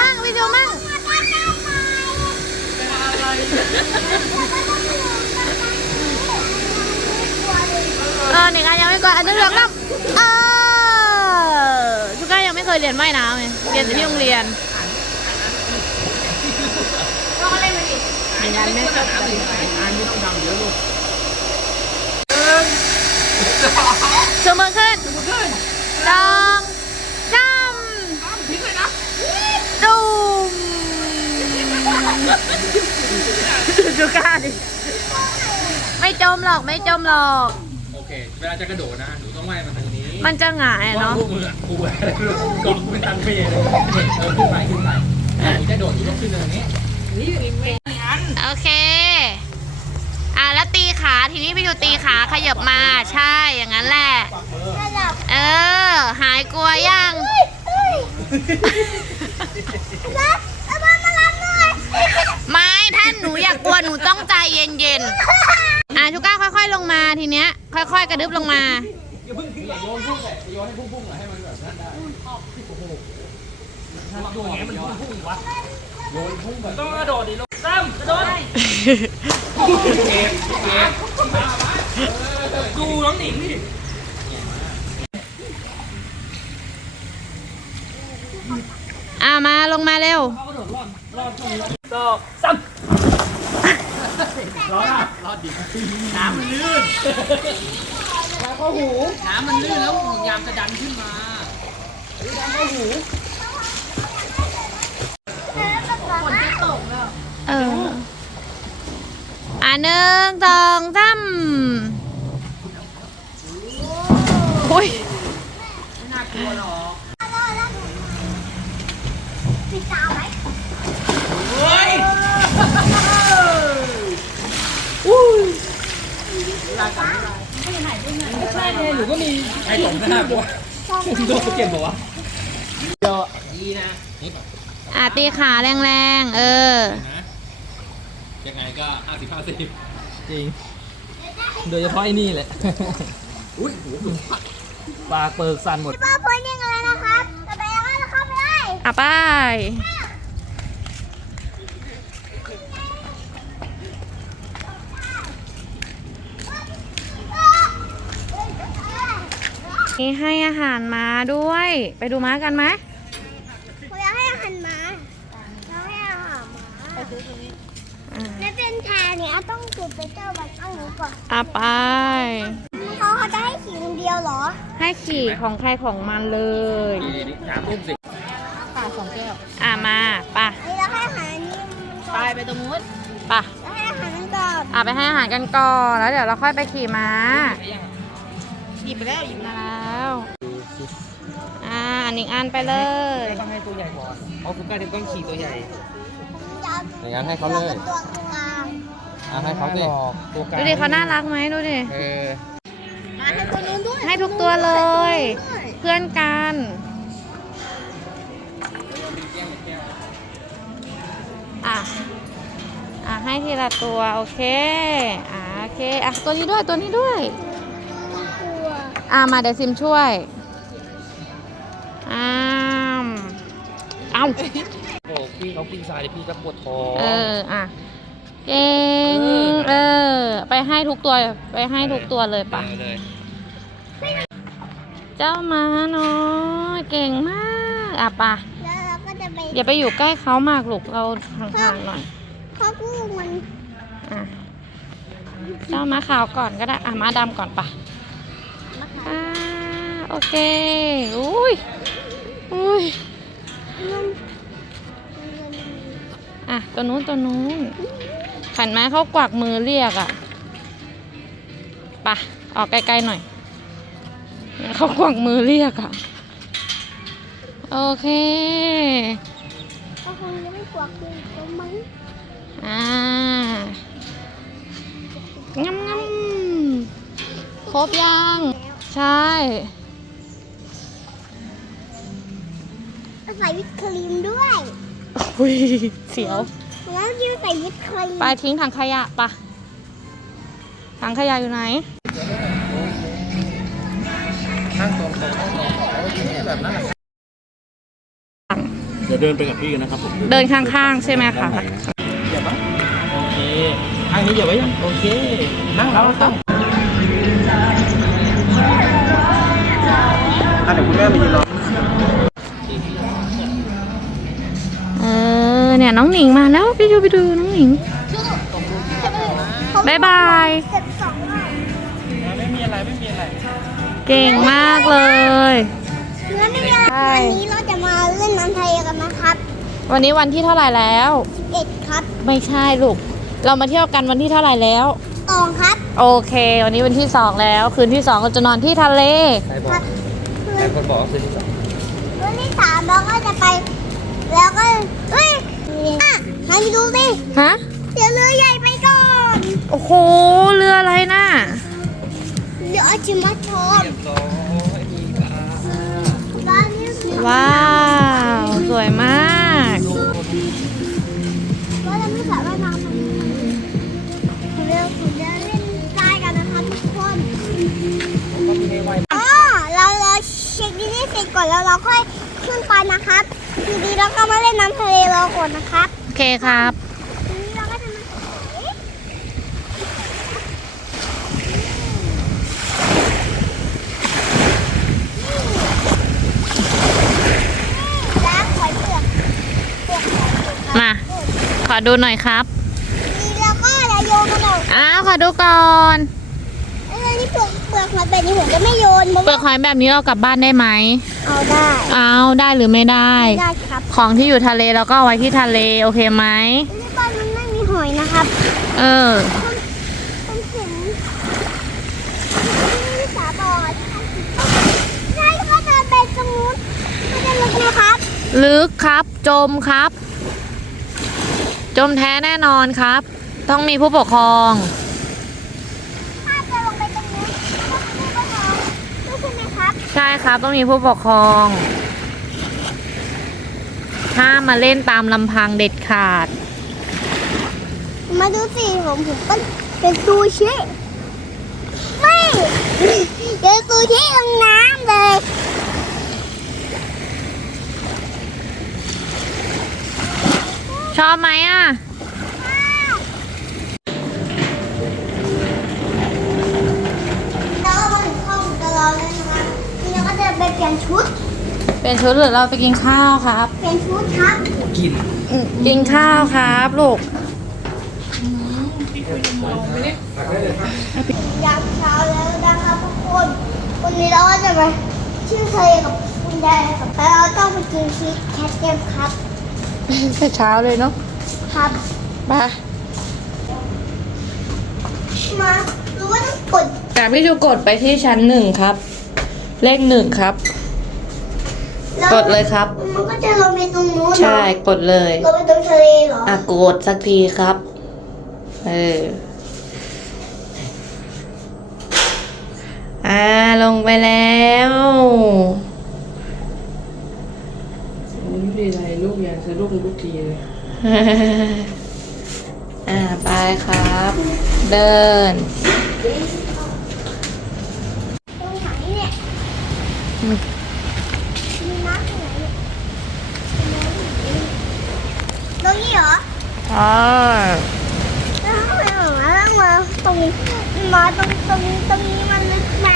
อะพี่ดูมั่งพี่ดูมั่งเออหนึ่งอันยังไม่ก่อนอันนี้เหลืองน้ำเออชุก้ายังไม่เคยเรียนว่ายน้ำเลยเรียนแต่ที่โรงเรียนชูมือขึ้นสองสามตูมชูก้า ดิไม่จมหรอกไม่จมหรอก โอเค เวลาจะกระโดดนะ หนูต้องว่ายมาทางนี้มันจะหงายอะว่าเนาะพวกมืออะกูอะไรไม่รู้เกาะกูเป็นตันเปย์เลยเออขึ้นไปขึ้นไปหนูจะโดดอยู่ต้องขึ้นตรงนี้โอเค อะแล้วตีขาทีนี้พี่ดูตีขาขยับมาใช่อย่างนั้นแหละระดับเออ หายกลัวยังเต้องใจเย็นๆอะชูก้าค่อย ๆ ลงมาทีเนี้ย ค่อย ๆ กระดึบลงมาอย่าเพิ่งอย่าโยนพุ่งเลยโยนให้พุ่งพุ่งๆอให้มันแบบนั้นได้โอ้โหถ้าตัวมันพุ่งพุ่งวะโยนพุ่งแบบต้องกระโดดดิลูกซ้ำกระโดดเก็บเก็บดูน้องหนิงดิอะมาลงมาเร็วก็ซ้ำรอดรอดดิ น้ำมันลื่น แล้วก็หูน้ำมันลื่นแล้วห่วงยามจะดันขึ้นมาเอออะหนึ่งสองสามอุ้ย ปิดตาไว้ หนูก็มีใครตกหน้ากูผมโดนเก็บบอกว่าเดี๋ยวดีนะนี่ก่อนอะตีขาแรงๆ เออนะยังไงก็ห้าสิบห้าสิบจริง โดยเฉพาะไอ้นี่แหละ อุ้ยหูหนูปากเปิดสั่นหมดป้าพ้นยังไงนะครับ จะไปยังไงนะครับไปเลยอะไป นี่ให้อาหารม้าด้วย ไปดูม้ากันไหมผมอยากให้อาหารหมาเราให้อาหารหมาอะในเป็นแทนเนี่ยต้องจุดไปเจ้าบัตรตั้งหนูก่อนอะไปเขาเขาจะให้ขี่คนเดียวเหรอ ให้ขี่ของใครของมันเลยน้ำตุ้มสิอะมาป่ะอันนี้เราให้อาหารนี่ไปไปตรงนู้นป่ะเราให้อาหารนั่นก่อนอะไปให้อาหารกันก่อนแล้วเดี๋ยวเราค่อยไปขี่ม้าห ยิบไปแล้วหยิบมาแล้วอ่าอันหนึ่งอันไปเลย ต้องให้ตัวใหญ่ก่อนเพราะคุณกล้าที่ต้องขี่ตัวใหญ่จะอย่างนั้นให้เขาเลยตัวกลางอะให้เขาสิตัวกลางดูดิเขาน่ารักไหมดูดิเออมาให้ตัวนู้นด้วยให้ทุกตัวเลย เพื่อนกันอะอะให้ทีละตัว โอเค อะโอเค อะตัวนี้ด้วยตัวนี้ด้วยตัว อะมาเดี๋ยวซิมช่วยอ้ามเอาโอ้พี่เขากินทรายเดี๋ยวพี่จะปวดท้องเอออะเก่งเออ ไปให้ทุกตัวไปให้ทุกตัวเลยปะเลยเจ้าม้าน้อยเก่งมากอะปะแล้วเราก็จะไปอย่าไปอยู่ใกล้เขามากลูกเราห่างๆหน่อยเพราะกูมันอะเจ้าม้าขาวก่อนก็ได้อะม้าดำก่อนปะอ่า โอเค อุ้ย อุ้ย อะ ตัวนู้นตัวนู้น ขันไม้เขากวักมือเรียกอะปะออกไกลๆหน่อย เขากวักมือเรียกอะ โอเคก็คงจะไม่กวักเลยตัวมั้งอ่างำงำครบยัง ใช่ ใส่วิปครีมด้วยอุ้ยเสียวแล้วจะใส่วิปครีมไปทิ้งถังขยะปะถังขยะอยู่ไหนนั่งตรงๆนั่งตรงๆแบบนั้นเดี๋ยวเดินไปกับพี่กันนะครับผมเดินข้างๆ ใช่ไหมคะเหยียบปะโอเคข้างนี้เหยียบไว้ยังโอเค นั่งแล้วตั้งอะเดี๋ยวคุณแม่มายืนรอเอ เนี่ยน้องหนิงมาแล้วไปดูไปดูน้องหนิงบ๊ายบายเจ็บสองรอบไม่มีอะไรไม่มีอะไร เก่งมากเลยเนื้อไม่มีอะไรวันนี้เราจะมาเล่นน้ำทะเลกันนะครับ วันนี้วันที่เท่าไหร่แล้วเอ็ดครับ ไม่ใช่ลูก เรามาเที่ยวกันวันที่เท่าไหร่แล้วตองครับ โอเค วันนี้วันที่สองแล้ว คืนที่สองเราจะนอนที่ทะเลใครบอครักบใครคนบอกว่าคืนที่สองวันที่สามเราก็จะไป แล้วก็เฮ้ย อะหันดูสิฮะ เดี๋ยวเรือใหญ่ไปก่อนโอ้โห เรืออะไรน่ะ เดี๋ยวจิมาชมเรียบร้อยมีปลาบ้านนี้คือว้าว สวยมาก ว่าเราไม่สามารถน้ำมันเรือขุนเรือเล่นได้กันนะคะทุกคนอ๋อเรารอเช็คดีนี่เสร็จก่อนแล้วเราค่อยขึ้นไปนะครับ ทีนี้เราก็มาเล่นน้ำทะเลรอก่อนนะครับ โอเคครับ ทีนี้เราก็จะมาเอ๊ะล้างหอยเปลือกเปลือกหอยเปลือกหอยมา ขอดูหน่อยครับนี่แล้วก็จะโยนกระโดดอ้าวขอดูก่อนเออ นี่เปลือกเปลือกหอยแบบนี้ผมจะไม่โยนเพราะเปลือว่ากหอยแบบนี้เรากลับบ้านได้ไหมเอาได้เอาได้หรือไม่ได้ ไม่ได้ครับของที่อยู่ทะเลเราก็เอาไว้ที่ทะเลโอเคไหมนี่บ้านมันไม่มีหอยนะครับเออ ผมเห็นนี่สาบอดใช่ก็จะเป็นตรงนู้นมันจะลึกนะครับลึกครับ จมครับ จมแท้แน่นอนครับ ต้องมีผู้ปกครอง ถ้าจะลงไปตรงนู้นต้องมีผู้ปกครองรู้ใช่ไหมครับ ใช่ครับ ต้องมีผู้ปกครอง ห้ามมาเล่นตามลำพังเด็ดขาด มาดูสิผมผมก็เป็นซูชิไม่เป็นซูชิลงน้ำเลยชอบไหมอะ เป็นชุดหรือเราไปกินข้าวครับ เปลี่ยนชุดครับกินกินข้าวครับลูกยามเช้าแล้วนะคะทุกคน วันนี้เราก็จะไปชื่อทะเลกับคุณยายครับแล้วเราต้องไปกินชีสแคทเกมครับแต่เช้าเลยเนาะ ครับไปมารู้ว่าต้องกดแต่พี่จูกดไปที่ชั้นหนึ่งครับ เลขหนึ่งครับแล้ว กดเลยครับ มันก็จะลงไปตรงนู้นเหรอใช่ กดเลยลงไปตรงทะเลเหรอ อะกดสักทีครับ เออ อ่า ลงไปแล้วไม่มีอะไรลูกอยากจะลูกลูกทีเลย อ่า ไปครับ เดินตรงไหนเนี่ย อืม มีน้ำตรงไหนเนี่ยตรงนี้เหรอ อ่าแล้วทำไมหมาต้องมาตรงนี้มาตรงตรงตรงนี้มันลึกไหม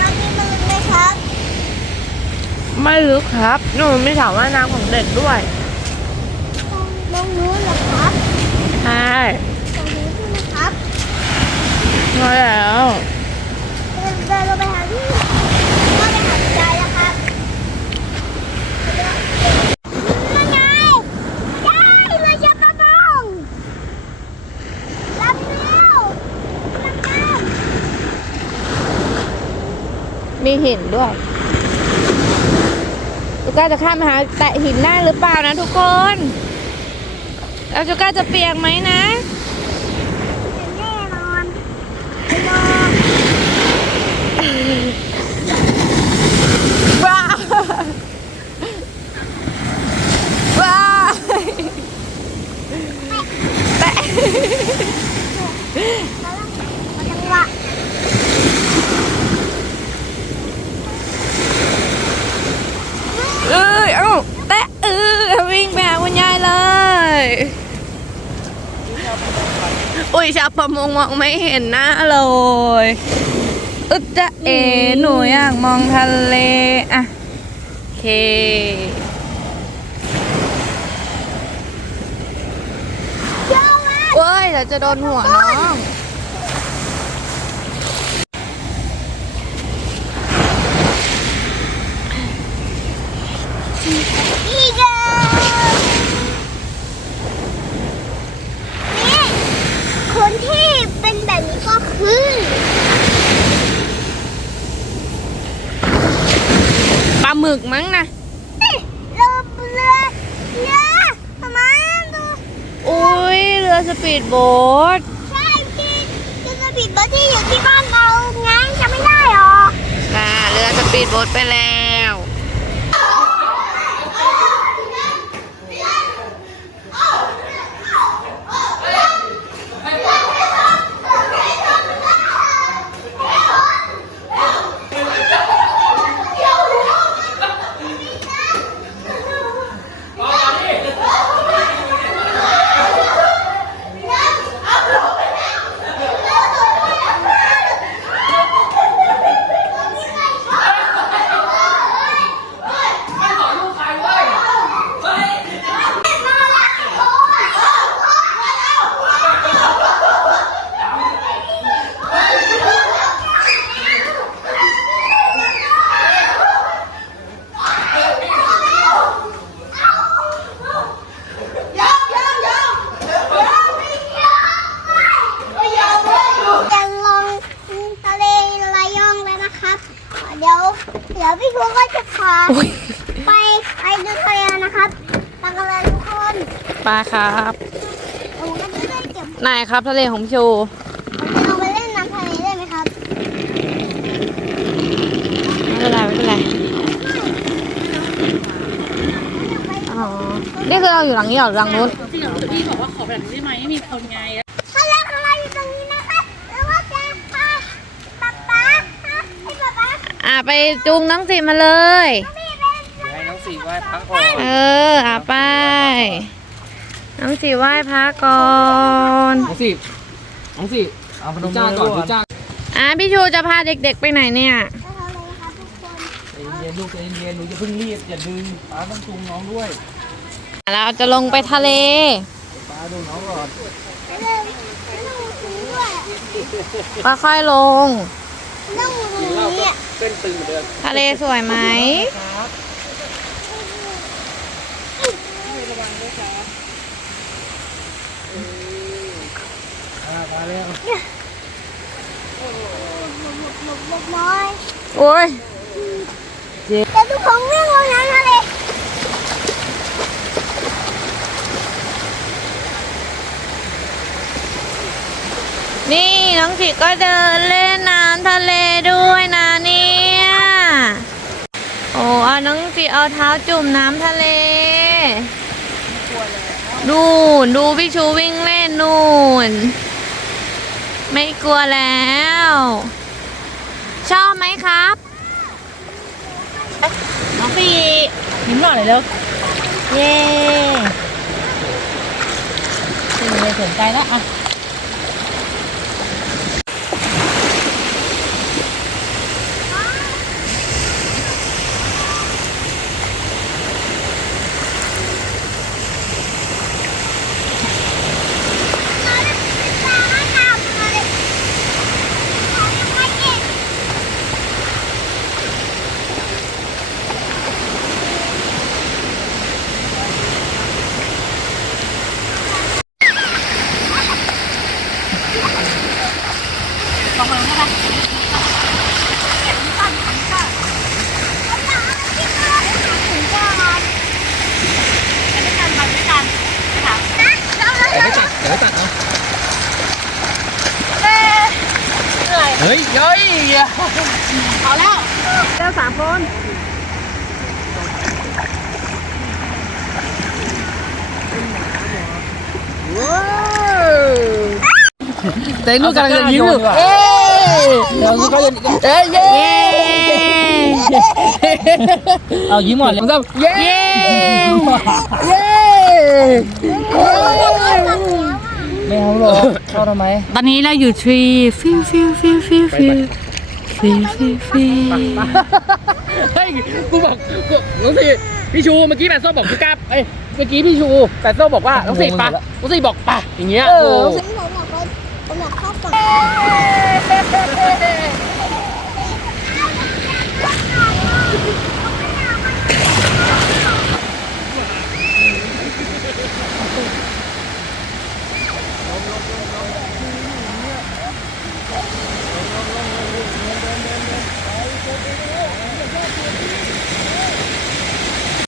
มันมีมันลึกไหมครับไม่ลึกครับหนูมีสระว่ายน้ำของเด็กด้วยตรงตรงนู้นเหรอครับใช่ตรงนี้ใช่ไหมครับใช่แล้ว เดินเดินลงไปหาที่ก็ไปหาใจแล้วครับนั่นไงได้เลยจะประมงรับเร็วรับเร็ว มีหินด้วยจูก้าจะข้ามไปหาแตะหินได้หรือเปล่านะทุกคน แล้วจูก้าจะเปียกไหมนะ แน่นอนรอ ว้า อุ้ยชาว ประมงมองไม่เห็นหน้าเลยอึดจะเอหนูอยากมองทะเลอะโอเคเยเว้ยเดี๋ยวจะโดนหัวน้อง อีกแล้วนี่คนที่เป็นแบบ นี้ก็คือปลาหมึกมั้งนะเรือเรือเรือประมาณดูอุ้ยเรือสปีดโบ๊ทใช่ที่ที่จะปิดบัตที่อยู่ที่บ้านเราไงจำไม่ได้หรออ่าเรือสปีดโบ๊ทไปแล้ว จะลงทะเลระยองเลยนะครับ เดี๋ยว เดี๋ยวพี่ครูก็จะพา อุ้ย ไปไปดูทะเลนะครับไปกันเลยทุกคน ปลาครับผมก็จะได้เก็บนายครับทะเลหงชูผมจะลงไปเล่นน้ำทะเลได้ไหมครับไม่เป็นไรไม่เป็นไรอ๋อนี่คือเราอยู่หลังนี้เหรอหลังนู้นจริงเหรอแต่พี่บอกว่าขอแบบนี้ได้ไหมไม่มีคนไงทะเลของเราอยู่ตรงนี้นะครับแล้วก็จะพาป๊าป๊าให้ป๊าป๊าอะไปจูงน้องสีมาเลย พี่เป็น ให้น้องสี่ไหว้พระก่อน เอออะไป น้องสีไหว้พระก่อนน้องสี่น้องสี่เอาพนมจ้าก่อนดูจ้าอะพี่ชูจะพาเด็กๆไปไหนเนี่ยทะเลนะครับทุกคนใจเย็นๆลูกใจเย็นๆหนูจะเพิ่งรีบอย่าดึงป้าต้องจูงน้องด้วยเราจะลงไปทะเลป้าดูน้องก่อนไปเลยไปนั่งตรงนี้ด้วยค่อยๆลง นั่งตรงนี้อะเต้นตึงเหมือนเดิมทะเลสวยไหม มาแล้วหลบน้อยโอ้ยแต่ทุกคนวิ่งลงน้ำทะเลนี่น้องสีก็เดินเล่นน้ำทะเลด้วยนะเนี่ยโอ้เอาน้องสีเอาเท้าจุ่มน้ำทะเลดูนดูพี่ชูวิ่งเล่นนู่น ไม่กลัวแล้ว ชอบไหมครับน้องปียิ้มหน่อยเลยเร็วเย้ถึงเลยสนใจแล้วอะ เดี๋ยวไม่ตัดเดี๋ยวไม่ตัดเอาเฮ้ยเย้ย แต่ลูกกำลังจะยิ้มอยู่ เอ้ยเราก็จะเอ้ยเย้ เย้ เอายิ้ม หมดเลยผมจะเย้เย้เย้ไม่เอาหรอกเข้าทำไมตอนนี้เราอยู่ทรีฟิวฟิวฟิวฟิวฟิวฟิวฟิวฟิวเฮ้ยกูบอกกูน้องสี่พี่ชูเมื่อกี้แปดโซ่บอกคือกราบเอ้ยเมื่อกี้พี่ชูแปดโซ่บอกว่าน้องสี่ปะน้องสี่บอกปะอย่างเงี้ยโอ้ำหรับข้าวฝัง